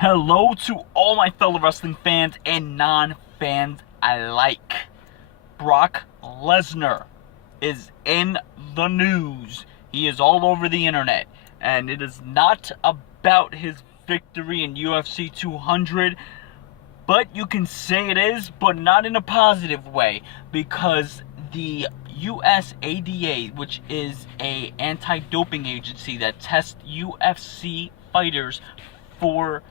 Hello to all my fellow wrestling fans and non-fans alike. Brock Lesnar is in the news. He is all over the internet. And it is not about his victory in UFC 200, but you can say it is, but not in a positive way, because the USADA, which is a anti-doping agency that tests UFC fighters for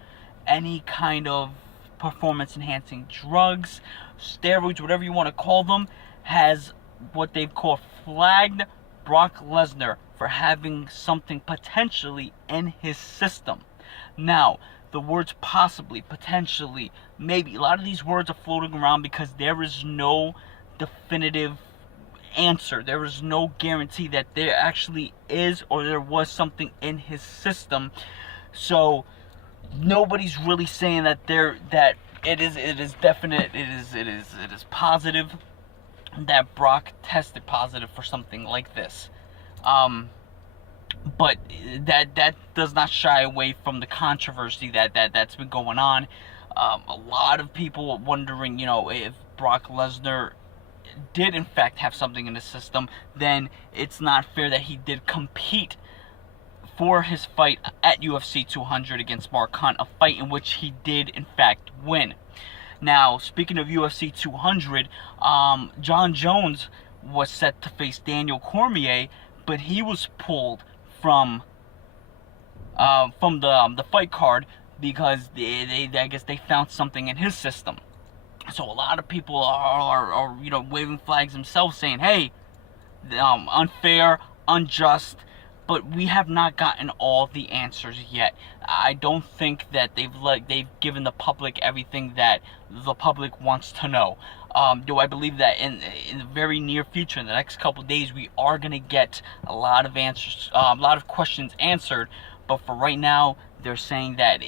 any kind of performance enhancing drugs, steroids, whatever you want to call them, has what they've called flagged Brock Lesnar for having something potentially in his system. Now, the words possibly, potentially, maybe, a lot of these words are floating around because there is no definitive answer. There is no guarantee that there actually is or there was something in his system. So nobody's really saying that it is definite, it is positive that Brock tested positive for something like this. But that does not shy away from the controversy that's been going on. A lot of people wondering, if Brock Lesnar did in fact have something in his system, then it's not fair that he did compete for his fight at UFC 200 against Mark Hunt, a fight in which he did in fact win. Now, speaking of UFC 200, John Jones was set to face Daniel Cormier, but he was pulled from the fight card because they I guess they found something in his system. So a lot of people are waving flags themselves, saying, "Hey, unfair, unjust." But we have not gotten all the answers yet. I don't think that they've given the public everything that the public wants to know. Do I believe that in the very near future, in the next couple of days, we are gonna get a lot of answers, a lot of questions answered? But for right now, they're saying that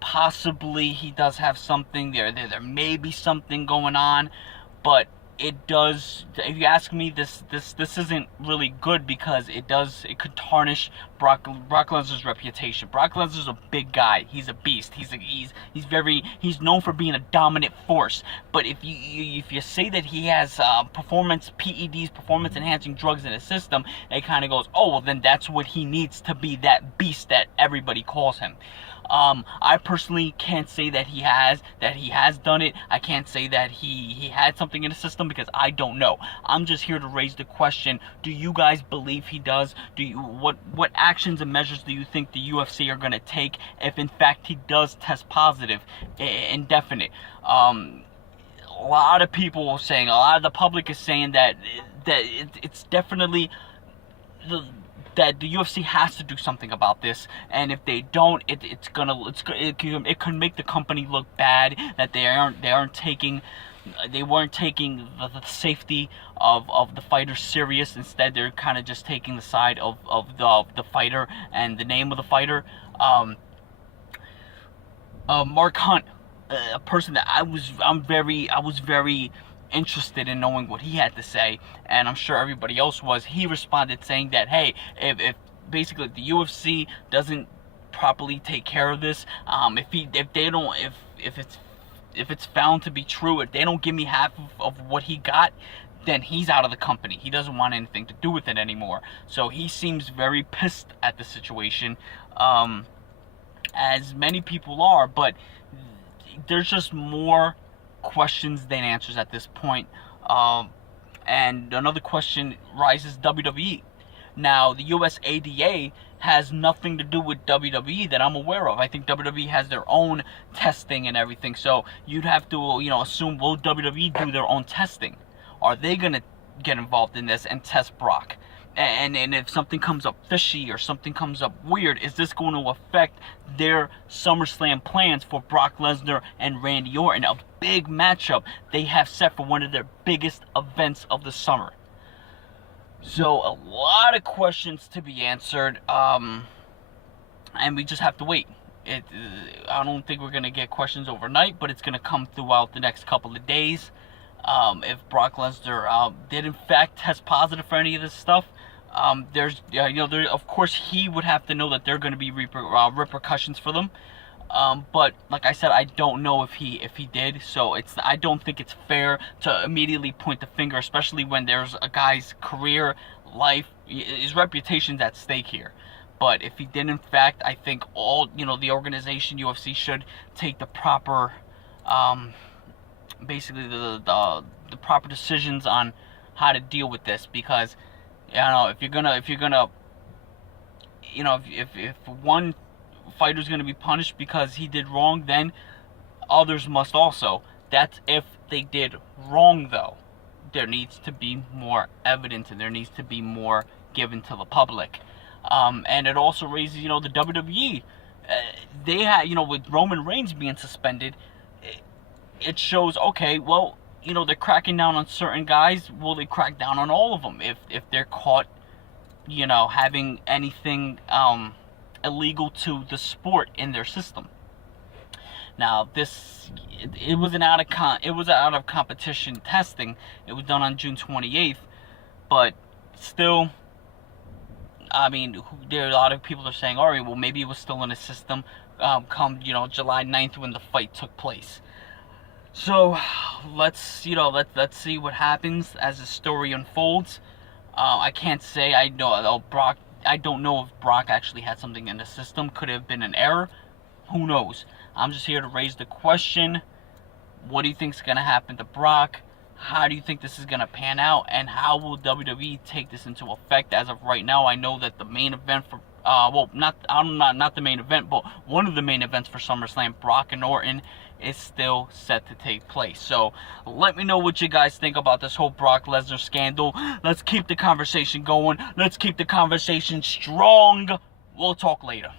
possibly he does have something. There may be something going on, but it does, if you ask me, this isn't really good because it could tarnish Brock Lesnar's reputation. Brock Lesnar's a big guy. He's a beast. He's known for being a dominant force. But if you say that he has performance PEDs, performance enhancing drugs in his system, it kind of goes, oh well, then that's what he needs to be, that beast that everybody calls him. I personally can't say that he has done it. I can't say that he had something in the system because I don't know. I'm just here to raise the question: do you guys believe he does? What actions and measures do you think the UFC are going to take if in fact he does test positive, indefinite? A lot of people are saying, a lot of the public is saying that it's definitely that the UFC has to do something about this, and if they don't, it could make the company look bad, that they weren't taking the safety of the fighter serious. Instead, they're kind of just taking the side of the fighter and the name of the fighter. Mark Hunt, a person that I was very interested in knowing what he had to say, and I'm sure everybody else was. He responded saying that, hey, if basically the UFC doesn't properly take care of this, if it's found to be true, if they don't give me half of what he got, then he's out of the company. He doesn't want anything to do with it anymore. So he seems very pissed at the situation, as many people are, but there's just more questions than answers at this point. And another question rises: WWE. Now, the USADA has nothing to do with WWE that I'm aware of. I think WWE has their own testing and everything. So you'd have to, assume, will WWE do their own testing? Are they gonna get involved in this and test Brock? And if something comes up fishy or something comes up weird, is this going to affect their SummerSlam plans for Brock Lesnar and Randy Orton? A big matchup they have set for one of their biggest events of the summer. So a lot of questions to be answered, and we just have to wait. I don't think we're going to get questions overnight, but it's going to come throughout the next couple of days. If Brock Lesnar did in fact test positive for any of this stuff, of course he would have to know that there are going to be repercussions for them. But like I said, I don't know if he did. So I don't think it's fair to immediately point the finger, especially when there's a guy's career, life, his reputation's at stake here. But if he did, in fact, I think the organization UFC should take the proper, basically the proper decisions on how to deal with this, because if you're gonna if one fighter's gonna be punished because he did wrong, then others must also. That's if they did wrong, though. There needs to be more evidence, and there needs to be more given to the public. And it also raises, the WWE. They had, with Roman Reigns being suspended, it shows, okay, well, they're cracking down on certain guys. Will they crack down on all of them if they're caught, having anything illegal to the sport in their system? Now, it was out of competition testing. It was done on June 28th, but still, I mean, there are a lot of people that are saying, all right, well, maybe it was still in the system come July 9th when the fight took place. So let's see what happens as the story unfolds. I can't say I don't know if Brock actually had something in the system. Could have been an error. Who knows? I'm just here to raise the question. What do you think is going to happen to Brock? How do you think this is going to pan out? And how will WWE take this into effect? As of right now, I know that the main event for not the main event, but one of the main events for SummerSlam, Brock and Orton, is still set to take place. So let me know what you guys think about this whole Brock Lesnar scandal. Let's keep the conversation going. Let's keep the conversation strong. We'll talk later.